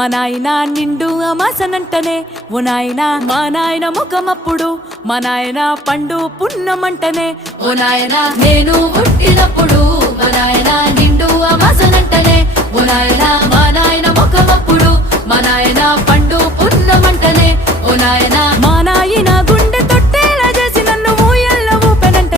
మా నాయన నిండు అమాసనంటనే ఓ నాయన మా నాయన ముఖమప్పుడు మా నాయన పండు పున్నమంటనే ఓ నాయన నేను పుట్టినప్పుడు మా నాయన నిండు అమాసనంటనే ఓ నాయన మా నాయన ముఖమప్పుడు మా నాయన పండు పున్నమంటనే ఓ నాయన మా నాయన